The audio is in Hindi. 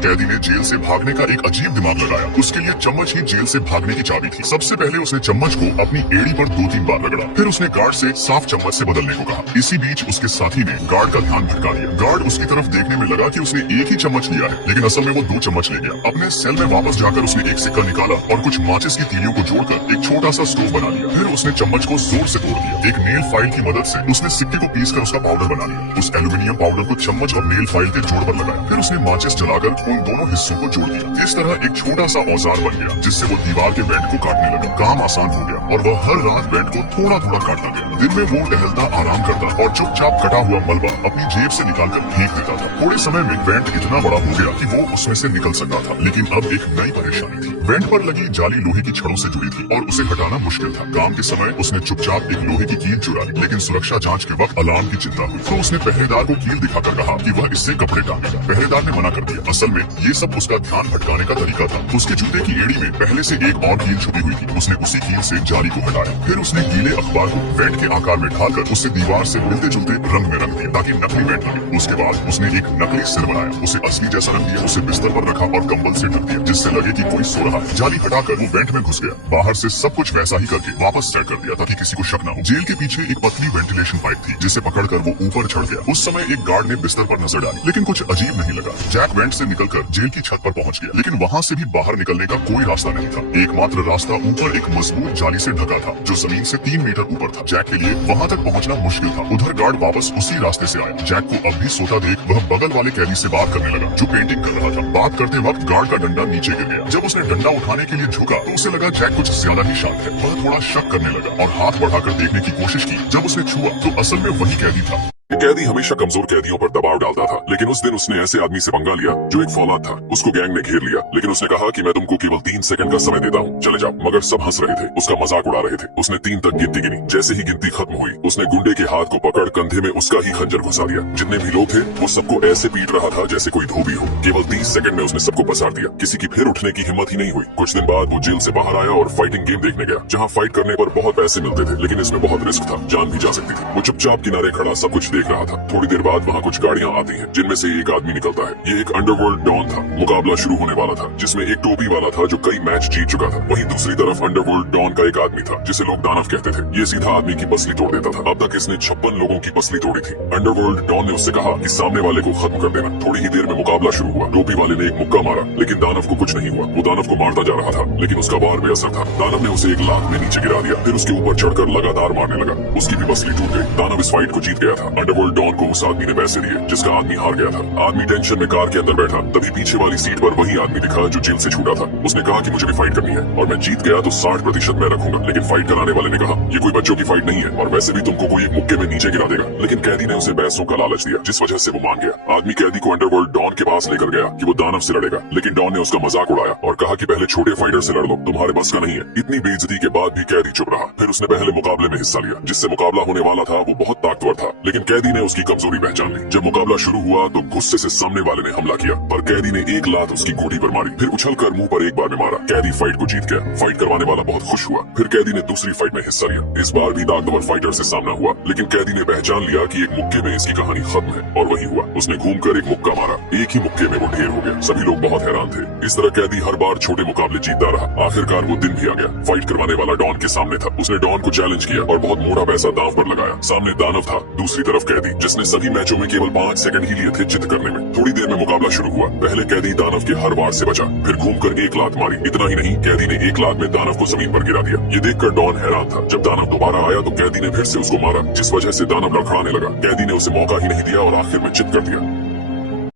कैदी ने जेल से भागने का एक अजीब दिमाग लगाया। उसके लिए चम्मच ही जेल से भागने की चाबी थी। सबसे पहले उसने चम्मच को अपनी एड़ी पर 2-3 बार रगड़ा, फिर उसने गार्ड से साफ चम्मच से बदलने को कहा। इसी बीच उसके साथी ने गार्ड का ध्यान भटका दिया। गार्ड उसकी तरफ देखने में लगा कि उसने एक ही चम्मच लिया है, लेकिन असल में वो 2 चम्मच ले गया। अपने सेल में वापस जाकर उसने एक सिक्का निकाला और कुछ माचिस की तीलियों को जोड़कर एक छोटा सा स्टोव बना लिया। फिर उसने चम्मच को जोर से तोड़ दिया। एक नेल फाइल की मदद से उसने सिक्के को पीसकर उसका पाउडर बना लिया। उस एल्यूमिनियम पाउडर को चम्मच और नेल फाइल के जोड़ पर लगाया। फिर उसने माचिस जलाकर उन दोनों हिस्सों को जोड़ दिया। इस तरह एक छोटा सा औजार बन गया, जिससे वो दीवार के वेंट को काटने लगा। काम आसान हो गया और वह हर रात वेंट को थोड़ा थोड़ा काटता गया। दिन में वो टहलता, आराम करता और चुपचाप कटा हुआ मलबा अपनी जेब से निकालकर फेंक देता था। थोड़े समय में वेंट इतना बड़ा हो गया कि वो उसमें से निकल सकता था, लेकिन अब एक नई परेशानी थी। वेंट पर लगी जाली लोहे की छड़ों से जुड़ी थी और उसे हटाना मुश्किल था। काम के समय उसने चुपचाप एक लोहे की कील चुरा ली, लेकिन सुरक्षा जांच के वक्त अलार्म की चिंता हुई, तो उसने पहरेदार को कील दिखाकर कहा कि वह इससे कपड़े टांगेगा। पहरेदार ने मना कर दिया। असल में ये सब उसका ध्यान भटकाने का तरीका था। उसके जूते की एड़ी में पहले से एक और कील छुपी हुई थी। उसने उसी कील से जाली को हटाया। फिर उसने गीले अखबार को वेंट के आकार में ढालकर उसे दीवार से मिलते जुलते रंग में रंग दिया, ताकि नकली वेंट लगे। उसके बाद उसने एक नकली सिर बनाया, उसे असली जैसा रंग दिया, उसे बिस्तर पर रखा और कंबल से ढक दिया, जिससे लगे कि कोई सो रहा है। जाली हटाकर वो वेंट में घुस गया। बाहर से सब कुछ वैसा ही करके वापस सेट कर दिया, ताकि किसी को शक न हो। जेल के पीछे एक पतली वेंटिलेशन पाइप थी, जिसे पकड़कर वो ऊपर चढ़ गया। उस समय एक गार्ड ने बिस्तर पर नजर डाली, लेकिन कुछ अजीब नहीं लगा। जैक वेंट से निकलकर जेल की छत पर पहुंच गया, लेकिन वहां से भी बाहर निकलने का कोई रास्ता नहीं था। एकमात्र रास्ता ऊपर एक मजबूत जाली से ढका था, जो जमीन से 3 मीटर ऊपर था। जैक के लिए वहां तक पहुंचना मुश्किल था। उधर गार्ड वापस उसी रास्ते से आया। जैक को अब भी सोता देख वह बगल वाले कैदी से बात करने लगा, जो पेंटिंग कर रहा था। बात करते वक्त गार्ड का डंडा नीचे गिर गया। जब उसने डंडा उठाने के लिए झुका तो उसे लगा जैक कुछ ज्यादा ही शांत है। वह थोड़ा शक करने लगा और हाथ बढ़ाकर देखने की कोशिश की। जब उसने छुआ तो असल में वही कैदी था। कैदी हमेशा कमजोर कैदियों पर दबाव डालता था, लेकिन उस दिन उसने ऐसे आदमी से पंगा लिया जो एक फौलाद था। उसको गैंग ने घेर लिया, लेकिन उसने कहा कि मैं तुमको केवल 3 सेकंड का समय देता हूँ, चले जाओ। मगर सब हंस रहे थे, उसका मजाक उड़ा रहे थे। उसने 3 तक गिनती गिनी। जैसे ही गिनती खत्म हुई, उसने गुंडे के हाथ को पकड़ कंधे में उसका ही खंजर घुसा दिया। जितने भी लोग थे वो सबको ऐसे पीट रहा था जैसे कोई धोबी हो। केवल 30 सेकंड में उसने सबको पसार दिया। किसी की फिर उठने की हिम्मत ही नहीं हुई। कुछ दिन बाद वो जेल से बाहर आया और फाइटिंग गेम देखने गया, जहाँ फाइट करने पर बहुत पैसे मिलते थे, लेकिन इसमें बहुत रिस्क था, जान भी जा सकती थी। वो चुपचाप किनारे खड़ा सब कुछ देख रहा था। थोड़ी देर बाद वहाँ कुछ गाड़ियाँ आती हैं, जिनमें से एक आदमी निकलता है। ये एक अंडरवर्ल्ड डॉन था। मुकाबला शुरू होने वाला था, जिसमें एक टोपी वाला था जो कई मैच जीत चुका था। वहीं दूसरी तरफ अंडरवर्ल्ड डॉन का एक आदमी था, जिसे लोग दानव कहते थे। ये सीधा आदमी की पसली तोड़ देता था। अब तक इसने 56 लोगों की पसली तोड़ी थी। अंडरवर्ल्ड डॉन ने उससे कहा कि सामने वाले को खत्म कर देना। थोड़ी ही देर में मुकाबला शुरू हुआ। टोपी वाले ने एक मुक्का मारा, लेकिन दानव को कुछ नहीं हुआ। वो दानव को मारता जा रहा था, लेकिन उसका वार बेअसर था। दानव ने उसे एक लात में नीचे गिरा दिया, फिर उसके ऊपर चढ़कर लगातार मारने लगा। उसकी भी पसली टूट गई। दानव इस फाइट को जीत गया था। अंडरवर्ल्ड डॉन को उस आदमी ने पैसे दिए जिसका आदमी हार गया था। आदमी टेंशन में कार के अंदर बैठा, तभी पीछे वाली सीट पर वही आदमी दिखा जो जेल से छूटा था। उसने कहा कि मुझे भी फाइट करनी है और मैं जीत गया तो 60% मैं रखूंगा। लेकिन फाइट कराने वाले ने कहा ये कोई बच्चों की फाइट नहीं है और वैसे भी तुमको कोई एक मुक्के में नीचे गिरा देगा। लेकिन कैदी ने उसे पैसों का लालच दिया, जिस वजह से वो मान गया। आदमी कैदी को अंडरवर्ल्ड डॉन के पास लेकर गया कि वो दानव से लड़ेगा, लेकिन डॉन ने उसका मजाक उड़ाया और कहा कि पहले छोटे फाइटर से लड़ लो, तुम्हारे बस का नहीं है। इतनी बेइज्जती के बाद भी कैदी चुप रहा। फिर उसने पहले मुकाबले में हिस्सा लिया, जिससे मुकाबला होने वाला था वो बहुत ताकतवर था, लेकिन कैदी ने उसकी कमजोरी पहचान ली। जब मुकाबला शुरू हुआ तो गुस्से से सामने वाले ने हमला किया, पर कैदी ने एक लात उसकी गोदी पर मारी, फिर उछलकर मुंह पर एक बार में मारा। कैदी फाइट को जीत गया। फाइट करवाने वाला बहुत खुश हुआ। फिर कैदी ने दूसरी फाइट में हिस्सा लिया। इस बार भी ताकतवर फाइटर से सामना हुआ, लेकिन कैदी ने पहचान लिया कि एक मुक्के में इसकी कहानी खत्म है, और वही हुआ। उसने घूमकर एक मुक्का मारा। एक ही मुक्के में वो ढेर हो गया। सभी लोग बहुत हैरान थे। इस तरह कैदी हर बार छोटे मुकाबले जीतता रहा। आखिरकार वो दिन भी आ गया। फाइट करवाने वाला डॉन के सामने था। उसने डॉन को चैलेंज किया और बहुत मोटा पैसा दांव पर लगाया। सामने दानव था, दूसरी तरफ कैदी, जिसने सभी मैचों में केवल 5 सेकंड ही लिए थे जित करने में। थोड़ी देर में मुकाबला शुरू हुआ। पहले कैदी दानव के हर वार से बचा, फिर घूमकर एक लात मारी। इतना ही नहीं, कैदी ने एक लात में दानव को जमीन पर गिरा दिया। ये देखकर डॉन हैरान था। जब दानव दोबारा आया तो कैदी ने फिर से उसको मारा, जिस वजह से दानव लड़खड़ाने लगा। कैदी ने उसे मौका ही नहीं दिया और आखिर में चित कर दिया।